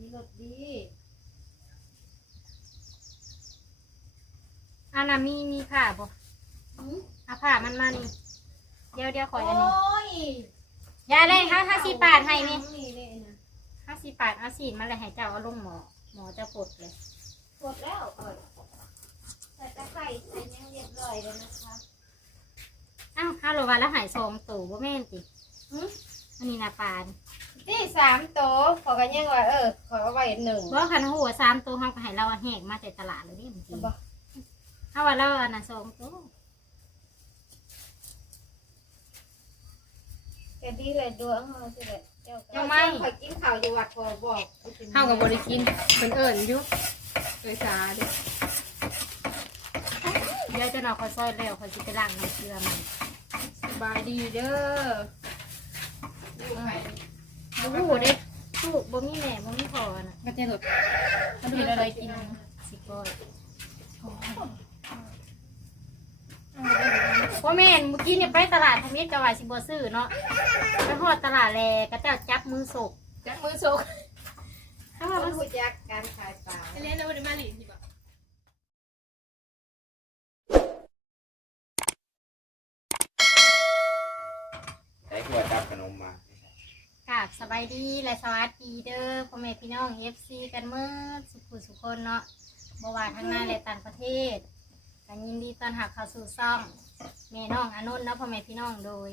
มีรถดีอันน่ะมีมีผ้าบ่หืมเอาผ้ามันมานี่ เดี๋ยวเดี๋ยวขโอ้อยอันนี้ยยาเลยห้าห้าสิบบาทให้นี่นี่เลยนะห้าสิบบาทเอาสีมาเลยให้เจ้าเอาลงหมอ หมอจะปลดเลยกดแล้วกดใส่ตะไคร้ใส่ยังเรียบร้อยแล้วนะคะอ้าวห้าโลวันแล้วหายซองตู่บ่แม่นติหืมอันนี้นาปาน ที่สามโตวขอกันยังว่าเออขอเอาไว้หนึ่ง บ่คันหัวสามตัวเฮาก็ให้เราแหกมาแต่ตลาดเลยเด้บางทีบ่ ถ้าว่าเราอันน่ะสองตัวแกดีเลยดวงเราสิเลยเจ้าก็ยังไม่ข่อยกินข้าวอยู่วัดพอบอกเฮากับบริกินเพิ่นเอิ้นอยู่เอ้ยสาเด้เดี๋ยวจะนอนคอยซอยแล้วคอยสิไปล้างน้ำเกลือมันสบายดีเด้ออยู่ไผ บ่ฮู้เด้ลูกบ่มีแม่บ่มีพ่อน่ะก็จะหลดมันดูอะไรกินสิก้อยบ่แม่นเมื่อกี้เนี่ยไปตลาดทำนี้จะว่าสิบ่ซื้อเนาะไปฮอดตลาดแลก็เจ้าจับมือศกจักมือโซกถ้าเพว่าราะมัมันนหูจักการขายปลา เล่นแล้วบ่ได้มาหลินสิบ่ ใช้ขวดจับขนมมา ก ราบสบายดีและสวัสดีเด้อพ่อแม่พี่น้อง FC กันเมื่อสุขุสุขคนเนาะบ่ว่าทั้งในและต่างประเทศกันยินดีต้อนรับเข้าสู่ซ่องแม่น้องอนุนเนาะพ่อแม่พี่น้องโดย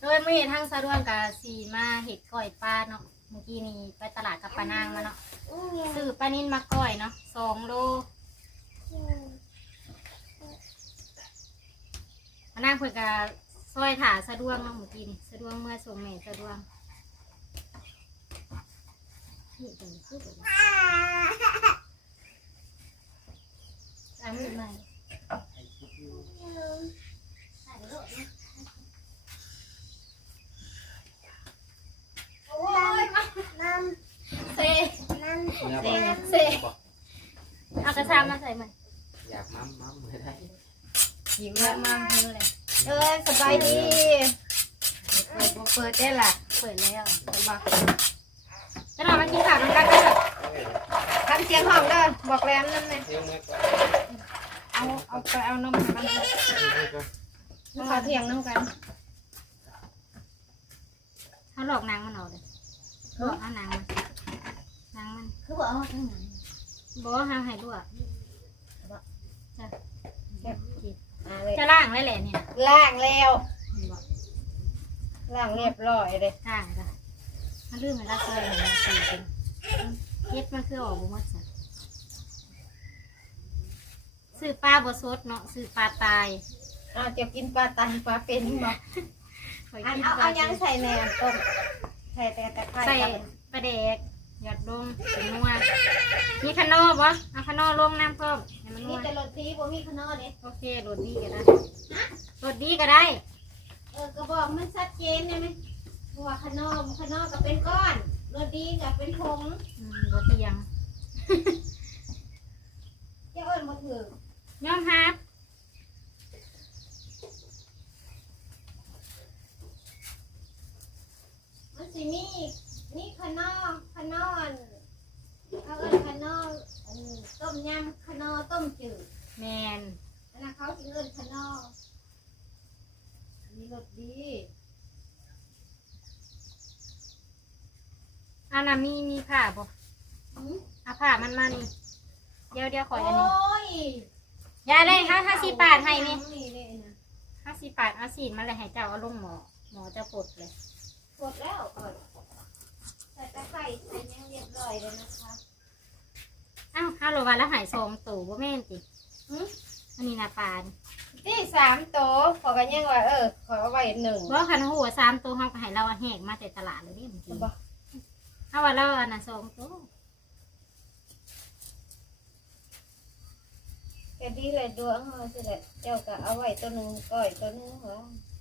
โดยเมื่อทางสะดวกกับสีมาเห็ดก้อยปลาเนาะเมื่อกี้นี้ไปตลาดกับปานางมาเนาะซื้อปลานินมาก้อยเนาะสองโลปานางเพิ่นกับซอยถาสะดวกเนาะเมื่อกี้นี่สะดวกเมื่อส่งแม่สะดวก นี่เป็นคือแบบนี้อันนี้ใหม่โอ้ยน้ำเซ่น้ำเนื้อเซ่บ่เซ่เอากระชามมาใส่ใหม่อยากมั่มมั่มไม่ได้หิวแล้วมากเลยเลยเออสบายดีเปิดบ่เปิดได้ล่ะเปิดแล้วเปิดบ่จะนอนมากินข้าวน้ำกันกันเถอะ ทำ เสียงห้องเด้อบอกแรมนั่นเลยเที่ยวเมื่อก่อนเอาเอาไปเอานมให้มันมาขอเถียงน้ำกันเขาหลอกนางมันเอาเลยหลอกเอานางมันนางมันคือบอกเอาทั้งนั้นบอกว่าห้ามให้ลวกจะอ่าเลยจะล่างเลยแหละเนี่ยล่างแล้วบอกล่างเรียบร้อยเลยล่างกันมันลืมมันละซอยหนึ่งนาทีเป็น เย็ดมันคือออกบุมัดสัซื้อปลาบสดเนาะซื้อปลาตายเอาจะกินปลาตายปลาเป็นบ่ข้ยอันกินเอาปลเอายังตใส่แหนมต้มใส่แต่ตะไคร้ใส่กับปลาแดกหยอดลงเป็นนัวมีขนอบ่เอาขนอลงน้ำต้มให้มันนัมีวแต่โรตีบ่มีขนอเด้โอเคโรดดีก็ได้โรดดีก็ได้ เออก็บอกมันชัดเจนได้ไหมว่าขนมขนอก็เป็นก้อน โรตีก็เป็นผงอืมบ่เตียง เจ้าเอิ้นบ่ถือยอมฮับมันสิมีมีขนอขนอนเขาเอิ้นขนออันต้มยำขนอต้มจืดแมนอันนั้นเขาสิเอิ้นขนอมีรสดี อันน่ะมีมีผ้าบ่หืมเอาผ้ามันมานี่เดี๋ยวเดี๋ยวขอโอ้อันนี้ยยาเลยห้าห้าสิบบาทให้นี่นี่เลยนะห้าสิบบาทเอาสีมาเลยให้เจ้าเอาลงหมอหมอจะปลดเลยกดแล้วก่อนใส่ตะไคร้ใส่ยังเรียบร้อยเลยนะคะอ้าวห้าโลวันแล้วหายซองตู่บ่แม่นติหืมอันนี้นาปานที่สามโตวขอกันยังว่าเออขอเอาไว้หนึ่งบ่คันหัวสามตัวเฮาก็ให้เราแหกมาแต่ตลาดเลยเด้บางทีบ่ ถ้าว่าเราอันน่ะสองตัวแกดีเลยดวงเราสิแหละเจ้าก็เอาไว้ตัวหนึ่งก้อยตัวหนึ่งเหรอ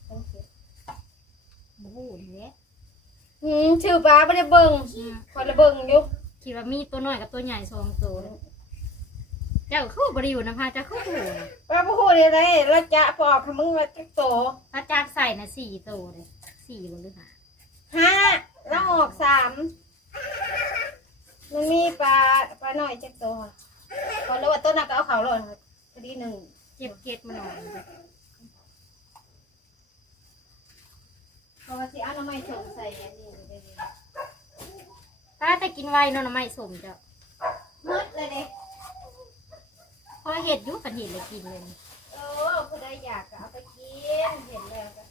ต้องเสียบ่ฮู้นี่แหละอืมชื่อปลาไม่ได้เบิ่งอืมคอยละเบิ่งอยู่คิดว่ามีตัวน้อยกับตัวใหญ่สองตัวเจ้าคือบ่ได้อยู่นำพาเจ้าคือฮู้นะปลาผู้เดียวได้ละจะปอกให้มึงละจักโตถ้าจากใส่นะสี่ตัวเลยสี่บนหรือหาห้าแล้วออกสาม มันมีปลาน้อยจักตัวพอรู้ว่าต้นน่ะก็เอาเขาหล่นพอดีหนึ่งเก็บเกล็ดมันออกเพราะว่าสิเอาน้ำไม้ส่งใส่อันนี้เลยดิป้าแต่กินไวเนาะหน่อไม้สมจ้ะหมดเลยเด้พอเห็ดอยุกันเห็ดเลยกินเลยโอ้ผู้ใดอยากก็เอาไปกินเห็นแล้วก็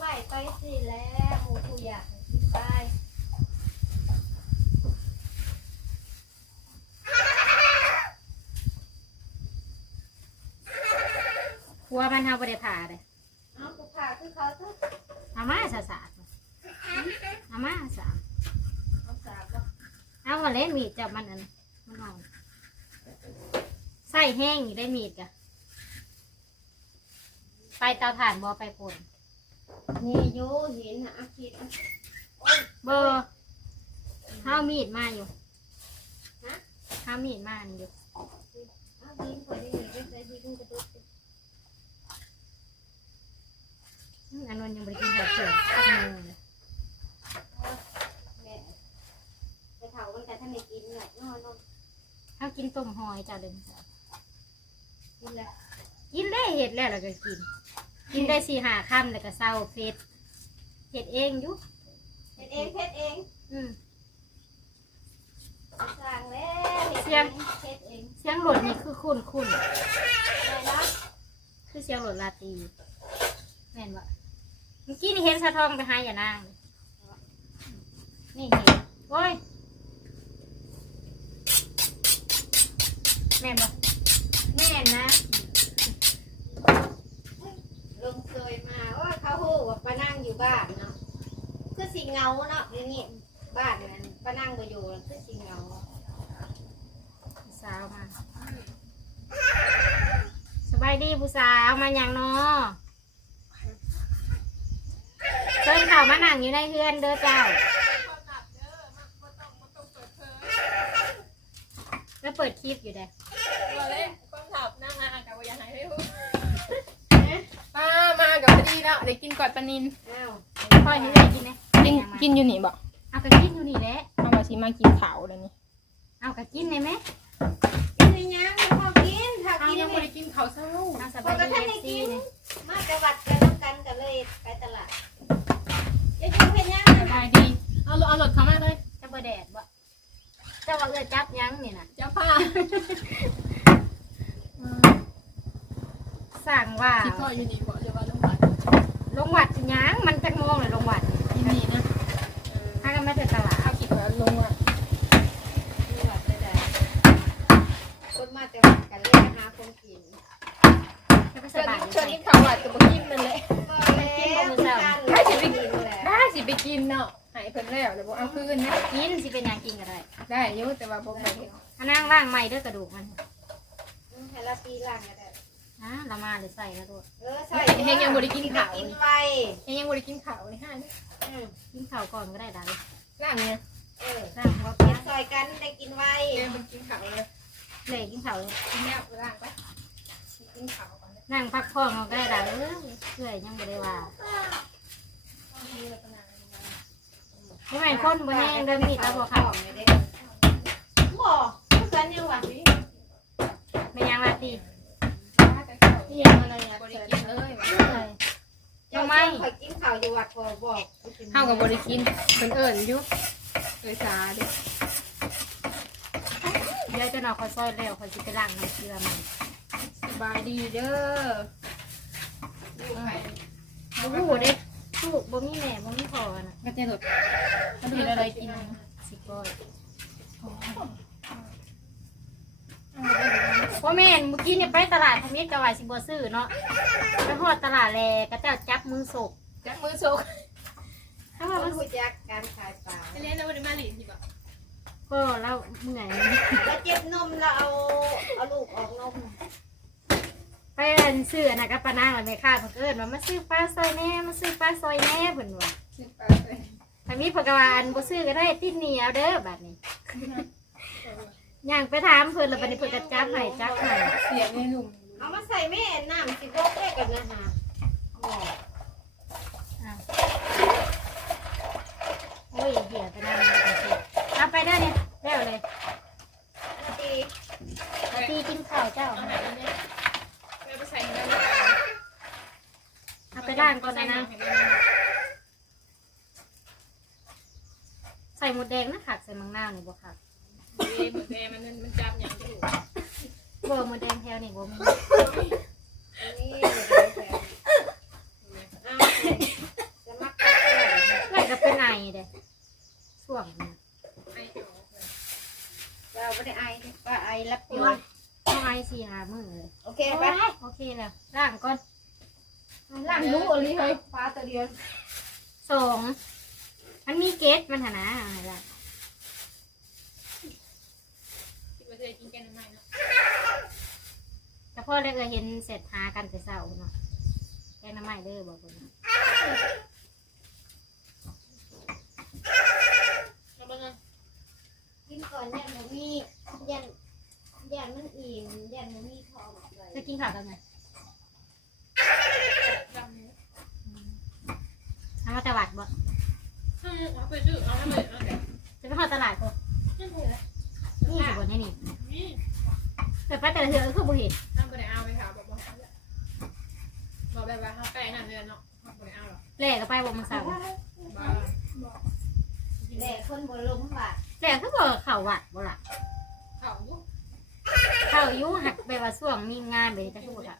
ไว้ไปสิแล้วหมูผู้อยากให้กินไปพัวมันเฮาบ่ได้ผ่าเลยเอาผู้ผ่าคือเขาทุกเอามาสาสาเอามาสาเอาสากแล้วเอามาเล่นมีดจับมันอันมันเอาใส่แห้งอยู่ได้มีดกะไปเตาถ่านบ่ไปปน นี่อยูหินนะอาคิดเบอร์ข้าวมีดมาอยู่ฮะข้าวมีดมาอันอยู่เอาดินพอดีนี่ก็ใส่ดินกระตุกอืมอันนั้นยังบ่ได้กินข้าวเสือสักมือเลยแม่ไปเผามันแต่ท่านได้กินเนี่ยนอนนอนข้าวกินต้มหอยจ้าเดินกินแล้วกินได้เห็ดแล้วเราก็กิน กินได้สี่หาค่ำแล้วก็เศร้าเฟสเห็ดเองอยู่เฮ็ดเองเฮ็ดเองอืม สร้างแล้วเฮ็ดเสียง เฮ็ดเองเสียงหลดนี่คือคุ้นคุ้นได้แล้วคือเสียงหลดลาตรีแม่นบ่เมื่อกี้นี่เห็นสะทองไปหาอย่านางนี่เห็นโอ้ยแม่นบ่แม่นนะ ลงเคยมาว่าเขาฮู้ว่าป้านั่ง อยู่บ้านเนาะคือสิเงาเนาะเดี๋ยนี้บ้านนั้นป้านั่งบ่อยู่แล้วคือสิเงาสาวมาสบายดีผู้สาวมาอย่างเนาะเชิญเข่ามานั่งอยู่ในเฮือนเด้อเจ้าแล้วเปิดคลิปอยู่เด้อ ป้ามากับพอดีแล้วเดี๋ยวกินก่อนปลานินอ้าวพ่อยให้ได้กินไหมกินกินอยู่นี่บ่เอากระกินอยู่นี่แหละเอามาชิมากินขาวเลยวนี้เอากระกินเลยไหมกินหรือยังพอกินถ้าเอากินยังไม่นี่ได้กินข้าวเช้าเอาสบายดีเอฟซีเนี่ยมาจังหวัดกันน้ำกันกันเลยไปตลาดจะกินเพ็นยังสบายดี เอาเอารถเข้ามาเลยจะเบอแดดบ่เจ้าว่าเอื้อจับยังนี่นะเจ้าผ้า สั่งว่าคิดพ่ออยู่นี่บ่เดี๋ยวว่าลงไปลงวัดยังมันจะโมงเลยลงวัดที่นี่นะถ้าก็ไม่ถึงตลาดถ้าคิดว่าลงอะจังหวัดใดๆคนมาจังหวัดกันเลยหาคนกินจะไปเชิสญบายเชิญกินข้าวหวานกับกินนั่นแหละก็แล้วกันกินแหละได้สิไปกินเนาะหายเพิ่นแล้วเดี๋ยวบ่เอาคืนนะกินสิเป็นหยังกินก็ได้ได้อยู่แต่ว่าบ่ไปอันนั่งล่างไม่เด้อกระดูกมันให้เราตีล่างก็ได้ นะละมาหรือใส่แล้วด้วยเออใส่เฮงยังบ่ได้กินข้าวกินนี่ไปยังยังบ่ได้กินข้าวเลยฮะอืมกินข้าวก่อนก็ได้ดังล่างเนี่ยเออล่างเพราะกินซอยกันได้กินไวเดี๋ยวมันกินข้าวเลยเหล็กกินข้าวเลยกินแล้วล่างไปกินข้าวก่อนนั่งพักผ่อนก็ได้ดังเออเพื่อยยังไม่ได้ว่าไม่แม่นคนบ่แห้งเดินมีดแล้วบ่ค่ะไม่ได้บ่ผู้กันยังหวะไม่ยังลา ตีนี่ยังอะไรอะบ่ได้กินเลยเลยเจ้าไม่อยกินข้าวอยู่วัดพอบอกเฮาก็บ่ได้กินเพิ่นเอิ้นอยู่เอ้ยสาเด้เดี๋ยวจะนอนคอยซอยแล้วคอยสิไปล้างน้ำเกลือมันสบายดีเด้ออยู่ไปบ่ฮู้เด้ลูกบ่มีแม่บ่มีพ่อน่ะก็จะหลุดมันดูอะไรกินสิก้อย พ่อแม่นเมื่อกี้เนี่ยไปตลาดทำนี้จะว่าสิบ่ซื้อเนาะไปฮอดตลาดแลก็เจ้าจับมือศกจักมือโซกถ้าว่ามันรู้จักการขายปลาเล่นแล้วบ่ได้มาหลินสิบ่ก็แล้วเมื่อยแล้วเจ็บนมแล้วเอาเอาลูกออกนมไปอันซื้ออันน่ะกับปานางแล้วแม่ค้าเพิ่นเอิ้นว่ามาซื้อปลาซอยแหน่มาซื้อปลาซอยแหน่เพิ่นว่าสิไปไปถ้ามีเพิ่นก็ว่าอันบ่ซื้อก็ได้ติดเหนียวเด้อบัดนี้ ย่างไปถามเพิ่นแล้วบัดนี้เพิ่นก็จับให้จับให้เสียในหลุมเอามาใส่แม่น้ำสิบกได้กันนะฮะอ้าวยเหี้ยไปนั่นเอาไปได้เนี่ยแล้วเลยตีนาทีกินข้าวเจ้าเอาไหนเนี่ยเอาไปใส่ในนั้นเอาไปล้างก่อนนะนะใส่หมดแดงนะขักใส่มังนาวนี่บ่ขักเอ้ หมดแดงมันมันจับอย่างที่อยู่ บ่หมดแดงแถวนี่บ่มี อันนี้เอาจะมักกัดเลย แล้วก็เป็นไอเด้ช่วงนี้ ไอ้ออก เราไม่ได้ไอนี่ว่าไอรับ โอ้ ย ยต้องไอสี่หามือเลย โอเค โอ ปะ โอเคแล้วล้างก่อน ล่างรู้อะไรเฮ้ยฟ้าตัวเดียว สองมันมีเกสมันหนนะอะไร คิดว่าจะกินแกงน้ำมันเนาะ แต่พ่อได้เออเห็นเสร็จหากันแต่เช้าเนาะแกงน้ำไม้เด้อบอกคนแล้วมันกินก่อนยันหมูมียันยันมันอิ่มยันหมูมีทองเลยจะกินข้าวกันไงดำเนี่ยทำมาตลาดบ่เอาไปซื้อเอาไปเอาแต่จะไปเข้าตลาดก็นั่นเลยนี่สิบ่นี่นี่นี่แต่ไปแต่ละเทือก็คือบ่เห็น แบบว่าเขาแป้งนั่นเลยเนาะบอกได้เอาหรอแหล่ก็ไปบ่มาสั่งบ้าแด่คนบนลมบาดแหล่ก็บ่เข้าวัดบ่ล่ะเขาลูกเข้าอยู่หักไปว่าช่วงมีงานไปจะพูดอะ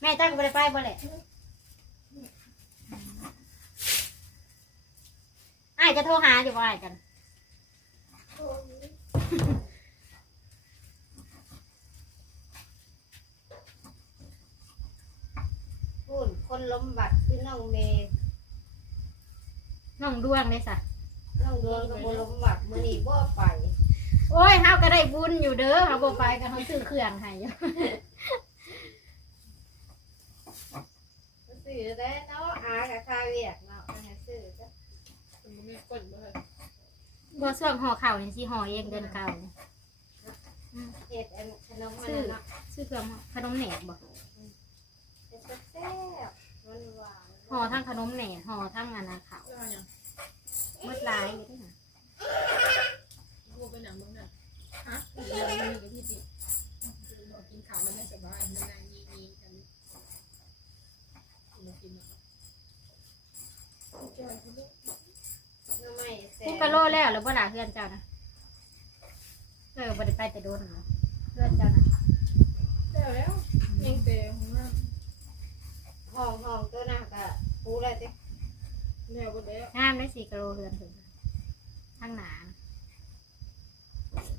แม่จ้างก็บ่ได้ไปบ่แหละอ้ายจะโทรหาอยู่บ่อ้ายกัน พูดคนลมบาดคือน้องเมย์น้องดวงเลยสะน้องดวงกับบนลมบาดมือนี่บ่ไปโอ้ยเฮาก็ได้บุญอยู่เด้อเฮาบ่ไปก็เฮาซื้อเครื่องให้อยู่สื่อได้เนาะอากับคาเวียกเนาะให้สื่อก็คุณไม่ก้นเลยบ่ช่วงห่อข้าวนี่สิห่อเองเดือนเก่าเห็ดอันขนมมันน่ะเนาะซื้อเครื่องขนมแหนกบ่เห็ด แซ่บๆหวานห่อทั้งขนมแหนกห่อทั้งอันนาขาวแล้วยังหมดลายอยู่เด้อกูไปหนังมึงน่ะฮะเดี๋ยวมีกับพี่จิบอกกินข้าวมันไม่สบายมันนานยียีกันกินกินน้ำไม่แซ่กูบกะโลแล้วแล้วบ่ล่ะเพื่อนเจ้านะเออบ่ได้ไปแต่โดนเนาะเพื่อนเจ้านะ แล้วแล้วยังเตะของมัน ห้องห้องตัวน่ะก็ปูเลยติ แล้วก็แล้ว งามได้4กิโลเพื่อนถึงทางหนา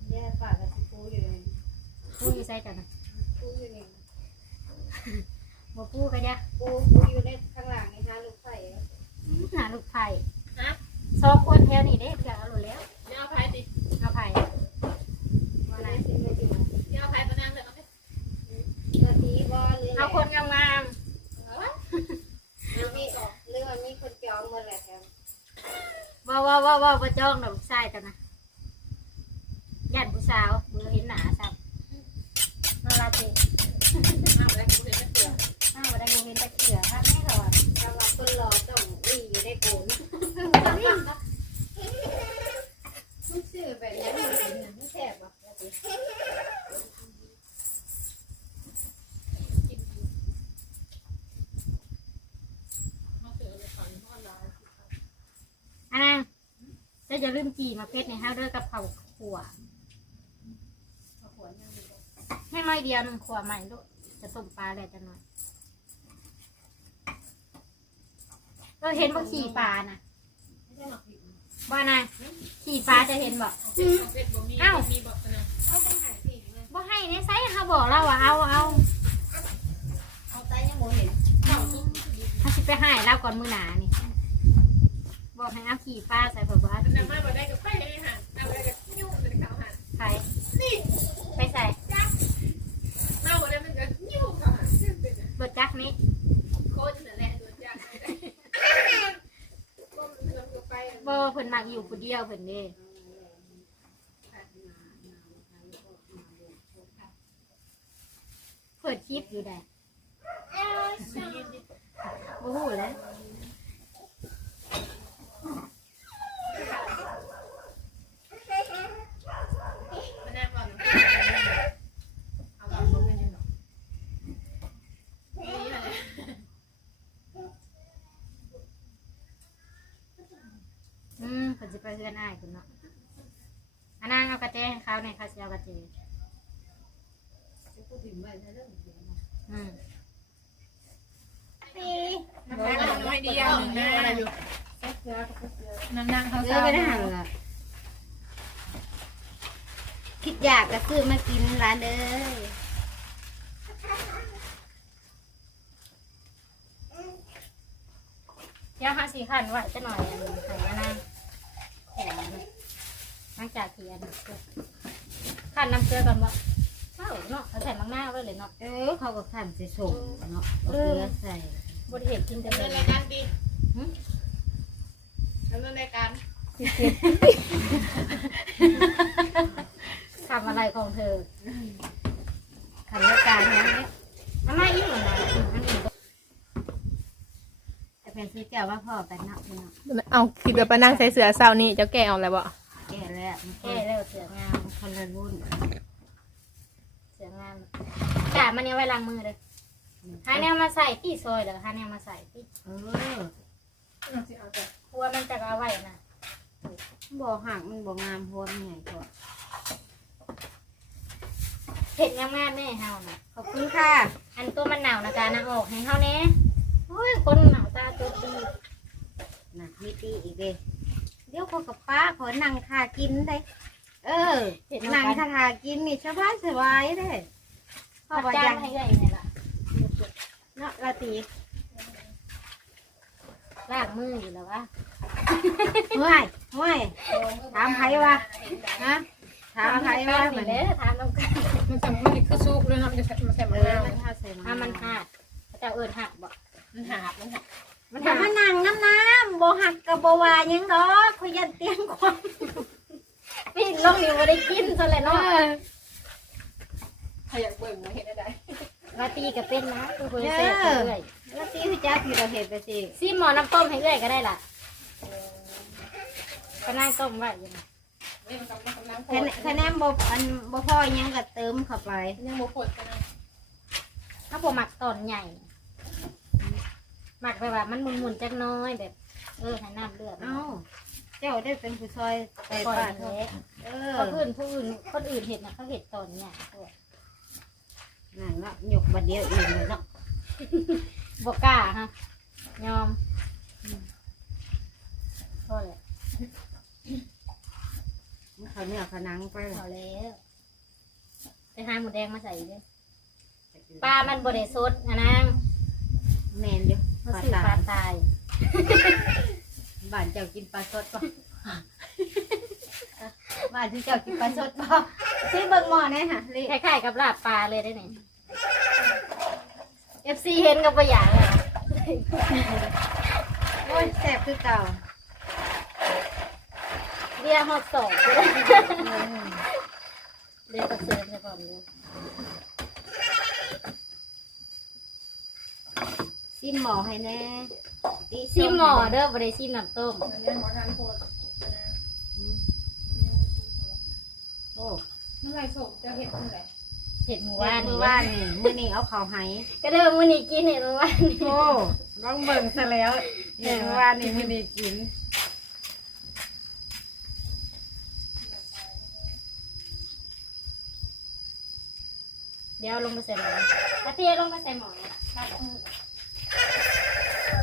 แย่ปากกับปูอยู่นี่ ปูอยู่ไสจ้ะนะ ปูอยู่นี่ บ่ปูก็ยะ ปูปูอยู่ในข้างหลังนี่ฮะลูกไข่ หาลูกไผ่สองคนแถวนี้เด้เพื่อนเอาโลแล้ว ยาพายติ เอาไผ่ มาได้สิมาอยู่ ยาพายปนังเลยเอาไป กะทิบ่หรือ เอาคนงาม เอาไว้ หรือมีหรือว่ามีคนจองหมดแหละแถว ๆว้าวว้าวว้าวว้าวบ่จ้องดอกลูกชายจ้ะนะญาติผู้สาวบ่เห็นหน้าซ้ำมาลาเจ เอาไว้กูเห็นไม่เตือน อ้าวบ่ได้บ่เห็นตะเกียบครับแม่เขาอะ ถ้าว่าคนรอต้องนี่อยู่ในโกนมันชื่อแบบนี้มันเป็นน่ะไม่แซ่บบ่กะทิ กินกินเขาเสือเลยก่อนเขาลาย อันนั้นจะอย่าลื มจีมาเพชรในห้าเด้อกับเขาวขัวเขาขวนยังดีให้น้อยเดียวหนึ่งขัวใหม่ลูกจะต้มปลาแล้วจะหน่อยเราเห็นว่าขี่ปลาน่ะไม่ใช่หรอกว่านะขี่ปลาจะเห็นบอกเป็ดบ่มีมีบอกนะเอาไปหาสิมาว่าให้ในไซส์เขาบอกเราว่าเอาเอาเอาไตยังบ่เห็นเขาทุกเขาสิไปให้เราก่อนมือหนานี่ บอกให้เอาขี่ปลาใส่เผื่อบ้านนางมาบ่ได้กับไฟเลยหันเอาไปกับยุ่งเลยเขาหันใครไปใส่มาบ่ได้มันก็ยุ่งเขาหันเป็นเบิดจักนี้โคตรนั่นแหละโดนจับก็มันเริ่มกับไฟบ่เพิ่นมักอยู่ผู้เดียวเพิ่นเด้เปิดคลิปอยู่ได้บ่ฮู้แหล้ว ข เพิ่นสิไปเฮือนอ้าย คุณเนาะอันนั้นเอากระเจให้เขาในอยค่ะสิเอากระเจอืมนี่น้ำมันน้อยเดียวหนึ่งนะอะไรอยู่นั่งนั่งเขาเลือไปได้หันละคิดอยากก็ซื้อมากินร้านเด้อเดี๋ยวหาสีขันไว้จะหน่อยอันนี้ให้อันนั้นแข็งหลัง จากที่อันนี้ขันน้ำเกลือก่อนบ่เอ้าเนาะเขาใส่มังนาวไว้เลยเนาะเออเขาก็ขันใส่ส่งเนาะเอาเกลือใส่บริเหตุกินแต่ดำเลเนินยรายการดีดำเนินรายการทำอะไรของเธอขันละการเนี้ยอันนั้นอีกเหมือนกันอันนี้แต่เป็นซื้อแก้วว่าพ่อไปนักเนาะเอาคิดว่าไปนั่งใส่เสือเศร้านี่เจ้าแก่เอาแล้วบ่ แก่แล้วมันแค่เร็วเสืองามคนละรุ่นเสืองามกามันเนี่ยไว้ล้างมือเลยหาแนวมาใส่ที่ซอยเดี๋ยวหาแนวมาใส่ที่เออครัวมันจะเอาไว้นะบ่หักมันบ่งามโพดใหญ่กว่าเห็ดงามๆแน่เฮานะขอบคุณค่ะ อันตัวมันหนาวนะการนะออกให้เฮาแน่โอ้ยคนหนาวตาตัวดีหนักมีตีอีกเด้เดี๋ยวเขากับป้าขอนั่งทากินได้ เออเห็ดนั่นางงทาทากินนี่สบายสบายเด้พ่อเอาว่าจายันงให้เลยนี่ล่ะเนาะละตีล้างมืออยู่แล้ววะห่วยห่วย ถามไผว่าฮะถามไผว่าเหเหมืมืออนนเลยถามต้องการมันจะมันคือซุกเลยนะมันจะมันจะเอมาอมันเท่าใส่ถ้ามันหักเขาจะเอิญหักบ่มันหาบมันหาบ มันทำให้นั่งน้ำน้ำบ่หักกับบ่ว่าหยังดอกคุยยันเตียงความพี่ลงนี่บ่ได้กินซะเลยเนาะใครอยากเบิ่งมาเห็นได้ ลาตีก็เป็นนะคือคนเสพไปเรื่อยแล้วตีพี่จ้าพี่เราเห็นไปสิซีหมอน้ำต้มให้เรื่อยก็ได้ล่ะก็นั่งต้มไว้อยู่นะไม่มันกำลังกำลังโพคะดแนนคะแนนบ่อันบ่พอหยังก็เติมเข้าไปยังโมโพดกันนะถ้าผมหมักตอนใหญ่ หมักไปว่ามันหมุนๆจักหน้อยแบบ เออให้น้ำเลือดเอ้าเจ้าได้เป็นผู้ซอยใส่ปล่อยป้าเละเออคนอื่นผู้อื่นคนอื่นเห็ดนะเขาเห็ดตอนใหญ่ตัวนั่นเนาะหยกบัดเดียวอีกเลยเนาะบกล้าฮะยอมพอแล้วมันเขาเนี่ยเขานังไปพแล้อวแล้วไปหาหมูแดงมาใส่ด้วยปลามันบริสุทธิ์นะนางแมนอยู่ มันปลาสื่อตาปลายตายบ้านเจ้ากินปลาสดป่ะบ้านที่เจ้ากินปลาสดป่ะซื้อเบิ่งหม้อแน่ค่ะลิคล้ายๆกับลาบปลาเลยได้ไหนเอฟซีเห็นกับประหยัดเลยโอ้ยแซ่บคือเก่าเรียกฮอตสองอืมเรียกกระเซิร์ฟก่อนเลย ซิมหมอให้แน่ตีซิมหมอเด้อบริซิมน้ำต้มมันยังบ่ทันโพดอืมโอ้เมื่อไรส่งจะเห็นเมื่อไรเห็ดหมูว่าว่านนี่นี่ว่านี่มื้อนี้เอาข้าวให้ก็เด้อมื้อนี้กินเห็ดหมูว่านนี่โอ้ลองเบิ่งซะแล้วเห็นว่านี่มื้อนี้กินเดี๋ยวลงไปใส่หมอถ้าเทียลงไปใส่หมอเนี่ยตัดมือก่อน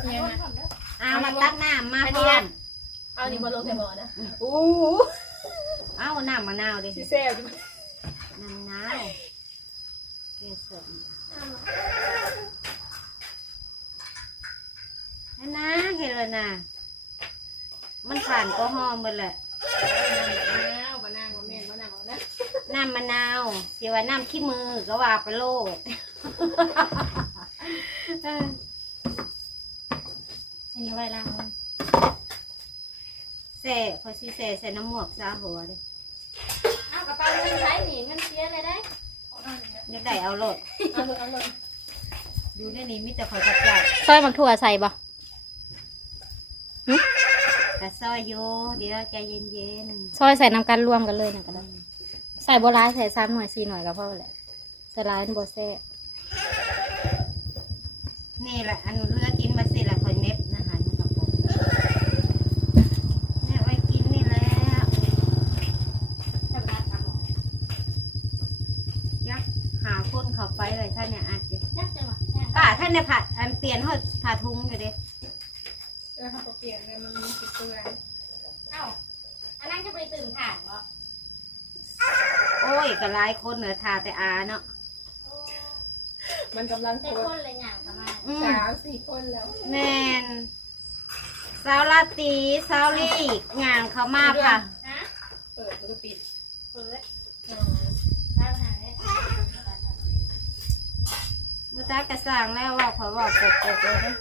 ยังไงเอามาตักน้ำมาอันพร้นี้ออะมเอานี่มาลงใส่หมอนะอู้เอาน้ำมะนาวดิซีแซ่บน้ำมะนาวเกสรนั่นนะเห็นแล้วนะมันผ่านก็หอมหมดแหละแล้วมะนาวมะเมนมะนาวนะน้ำมะนาวเสียว่าน้ำขี้มือก็ว่าไปโลด อันนี้ไว้ล้างมือแส่พอสิแส่ใส่น้ำหมวกซาหัวดิเอากระเป๋าเงินใช้หนีเงินเสียเลยได้อยากได้เอาโลดเอาเลยเอาเลยอยู่ในนี้มีแต่ขอยกระเจ้าซอยมักถั่วใส่บ่กระซอยอยู่เดี๋ยวใจเย็นซอยใส่น้ำกันรวมกันเลยนะก็ได้ใส่โบราณใส่ซ้ำหน่อยสี่หน่อยก็พอแหละใส่ร้ายโบแซ่ๆนี่แหละอันเลือกกินมาสิละคอยเน็บนะคะนี่กระปุกแม่ไว้กิน ได้ผัดอันเปลี่ยนเฮาผ่าทุงอยู่เด้เออเขาก็เปลี่ยนเลยมันมีสิบเปื่อยเอ้าอันนั้นจะไปตื่นถ่านบ่โอ้ยก็หลายคนเหนือทาแต่อาเนาะมันกำลังโคเป็นตคนเลยอย่างประมาณอืมสาวสี่คนแล้วแม่นสาวลาตรีสาวลี่งานเขามาค่ะ ฮะเปิดแล้วก็ปิด เปิด อ๋อ ร้านอาหารได้ มือตากระสร้างแล้วว่าขอบอกกดๆเลยนะ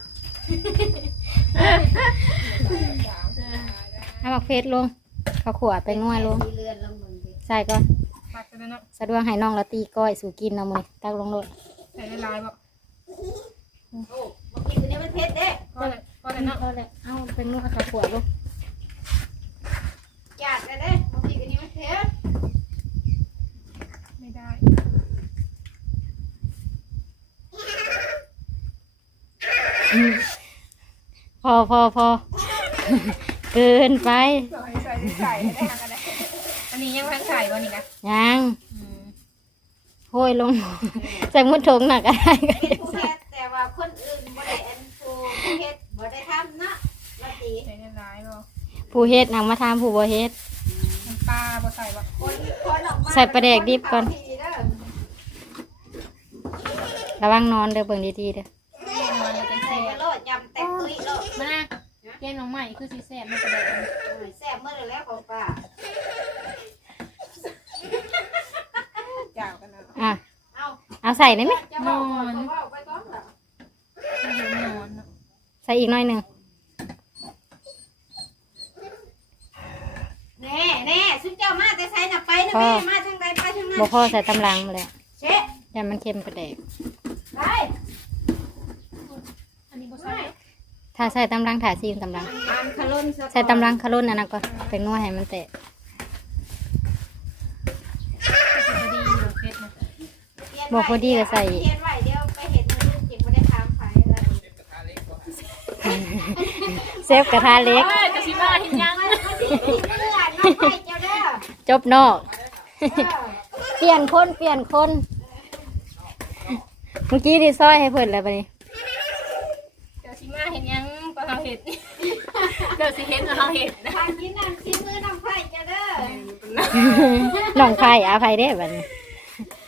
เอาบักเฟสลงเขาขวดไปนวดลงมีเรือนลงมือใส่ก่อนปักกันแล้วเนาะสะดวกให้น้องละตีก้อยสู่กินเอามือตักลงโลดใส่ในลายบอกโอ้บางทีตัวนี้มันเผ็ดเด้ก็เลยก็เลยเนาะเอาเลยเอาไปนวดข้าขวดลงอยากเลยเด้บางทีตัวนี้มันเผ็ดไม่ได้ พอพอพอเกินไปลอยใส่ใส่ได้ทางกันได้อันนี้ยังพันใส่บ่นี่นะยังโห้ยลงใส่มุดถงหนักอะไรก็เป็นผู้เฮ็ดแต่ว่าคนอื่นบ่ได้อันผู้เฮ็ดบ่ได้ทำเนาะลาตรีใส่ในลายบ่ผู้เฮ็ดนางมาทำผู้บ่เฮ็ดน้ำปลาบ่ใส่บ่คนคนออกมาใส่ปลาแดกดิบก่อนคทีเด้อระวังนอนเด้อเบิ่งดีๆเด้อ เกมน้องใหม่คือสิแซ่บมันกระเดโอ้ยแซ่บเมื่อแล้วของป้ายาวกันนะอะเอาเอาใส่ได้ไหมจะบอกก่อนจะบอกไปก่อนเหรอไม่เห็นนอนเนาะใส่อีกหน่อยหนึ่งแน่แน่ซุปเจ้ามาแต่ใส่น่ะไปนะแม่มาทางใดไปทางนั้นบ่พอใส่ตำลังมาเลยเช็ดอย่ามันเค็มกระเดกไปอันนี้บ่ใส่ ถ้าใส่ตำลังถ่าซีมตำลังอ่านขลุ่นซะก่อนใส่ตำลังขลุ่นอันนั้นก่อนเป็นนวดให้มันแตะพอดีอยู่เฟสนะบอกพอดีก็ใส่เทียนไหวเดียวไปเห็นมันจิบไม่ได้ทำไฟเลยเซฟกระทะเล็กเอ้ยจะสิมาเห็นยังมันสิกินเลือดน้ำไฟเจ้าเด้อจบนอก เปลี่ยนคนเปลี่ยนคน เมื่อกี้ดีซอยให้เพิ่นแล้วบัดนี้ จะสิมาเห็นยังก็เฮาเห็ด เดี๋ยวสิเห็นก็เฮาเห็ดนะทางกินน้ำชิ้นมือน้ำไฟเจ้าเด้อน้องไผ่อาภัยได้บัดนี้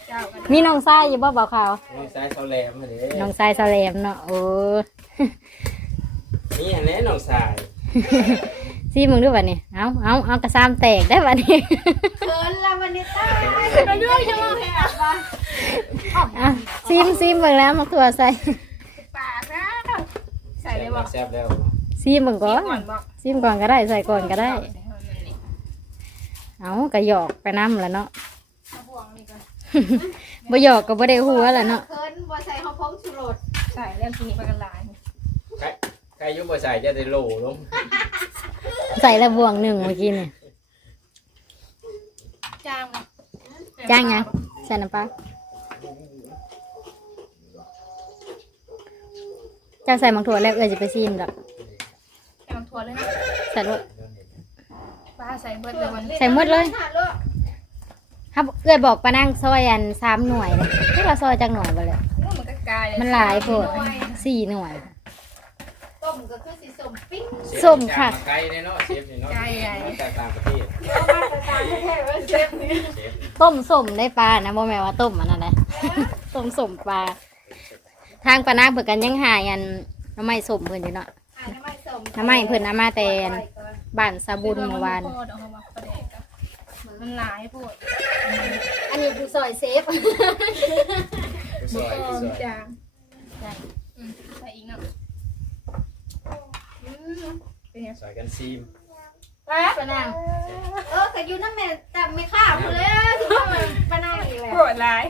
เจ้ากันมีน้องทรายอยู่บ่บ่าวขาว น้องสายเสาแหลมมาเด้น้องทรายสแลมเนาะโอ้นี่อันนี้น้องสายซีมึงด้วยบัดนี้เอาเอาเอากระซามแตกได้บัดนี้ เขินละวันนี้ตายไปด้วยใช่ไหมอะซีมซีมเบิ่งแล้วมาตัวใส่ปากนะใส่เลยบ่แซ่บแล้ว ซีมเบิ่งก่อนก่อนบ่ซีมก่อนก็ได้ใส่ก่อนก็ได้ เอากระหยอกไปน้ำแล้วเนาะห่วงนี่ก่อนบ่หยอกก็บ่ได้หัวแหล้วเนาะเขินบ่ใส่ข้าวพงชูรสใส่แล้วทีนี้ไปกันหลายใครใครอยุบบ่ใส่จะได้โหลลงใส่ละบวงหนึ่งเมื่อกี้นี่จ้างจ้างยังใส่น้ำปลาเจ้าใส่มังถั่วแล้วเอ้ยจะไปซีมดอก แกงถั่วเลยนะใส่รถป้าใส่เบิดเลยวันใส่หมดเลยค่ะลูกครับเอ้ยบอกปานั่งซอยอันสามหน่วยเลยที่เราซอยจากหน่วยไปเลย มันก็กลายเลยมันหลายโพดสี่หน่วย ต้มก็คือสีส้มปิ้งส้มค่ะ ไกลเลยเนาะเชฟนี่เนาะไกลใหญ่มาจากต่างประเทศเอามาตรฐานแท้ๆว่าเชฟนี่เชฟต้มส้มได้ปลานะบ่แม่นว่าต้มอันนั้นแหละ ต้มส้มปลาทางปานั่งเพิ่นกันยังหายอันน้ำไม้ส้มเพิ่นอยู่เนาะ อ่าน้ำมัน ส้มน้ำไม้เพิ่นเอามาแต่บ้านสาบุญเมื่อวานมันหลายโพดอันนี้ผู้ซอยเซฟ ผู้ซอยผู้ซอยจางใส่อีกเนาะเป็นยังซอยกันซีมปะปานั่งเออขยุน้ำแม่แต่ไม่ข้ามเลยที่ว่ามันปะนางอีกแหละโกรธหลาย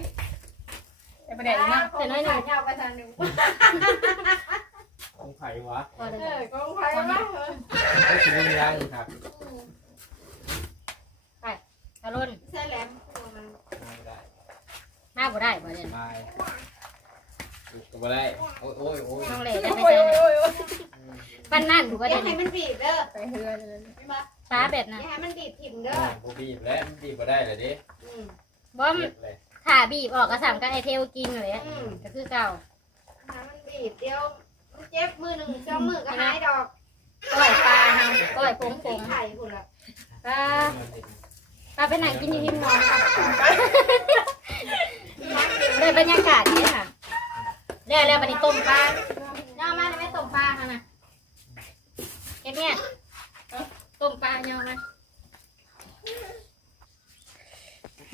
แต่ประเด็นเนาะแต่น้อยหนึ่งเอาไปทางหนึ่ง ของไผ่วะเออกองไฟวะเขาชิมยังครับกะลุ่นใช่แหลมตัวมันไม่ได้มาบ่ได้บ่เนี่ยบายก็บ่ได้โอ้ยโอ้ยโอ้ยน้องเหล่ได้โอ้ไปยใส่โอ้ยโอ้ยปั้นนั่นถูกป่ะอย่าเดี๋ยวให้นี้มันบีบเด้อไปเฮือนเลยไม่มาฟ้าแบบอนั้นย่าให้มันบีบถิ่มเด้อบ่บีบแล้วบีบบ่ได้เลยดิอืมบ่มเจ็บเลยขาบีบออกกระสามกันไอเทลกินเลยอืมก็คือเก่าหามันบีบเดียวมัน เจ็บมือหนึ่งสองมือก็หายดอกก้อยปลาเฮาก้อยผงผงไข่พุ่นละปลาปลาไปไหนกินอยู่ริมหนองค่ะได้บรรยากาศดีค่ะแล้วแล้ววันนี้ต้มปลาย่อมาได้ไหมต้มปลาค่ะนะเก็บเนี่ยต้มปลาย่อมา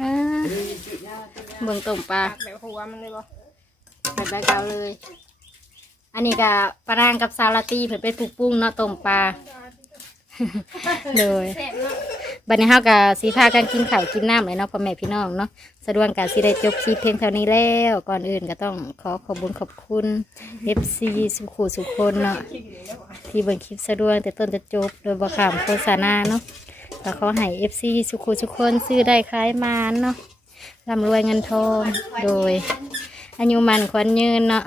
อ่าเบิ่งต้มปลาแบบหัวมันเลยบ่แบบใบเกาเลย อันนี้ก็ปลานางกับซาลาตีเพิ่นไปปลูกปุ้งเนาะต้มปลา เลยแซ่บเนาะบัดนี้เฮาก็สิพากันกินข้าวกินน้ำเลยเนาะพ่อแม่พี่น้องเนาะสะดวกกันสิได้จบคลิปเพียงเท่านี้แล้ว ก่อนอื่นก็ต้องขอขอบคุญขอบคุณ FC สุขุสุขคนเนาะที่เบิ่งคลิปสะดวกแต่ต้นจะจบโดยบ่ขามโฆษณาเนาะก็ขอให้ FC สุขุสุขคนซื้อได้ขายมานเนาะร่ำรวยเงินทองโดยอายุมันขวัญยืนเนาะ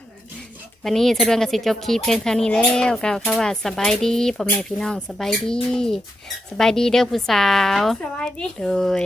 วันนี้สะดวกกับสิจบคลิปเพียงเท่านี้แล้วกล่าวคำว่าสบายดีพ่อแม่พี่น้องสบายดี สบายดีเด้อผู้สาว สบายดี โดย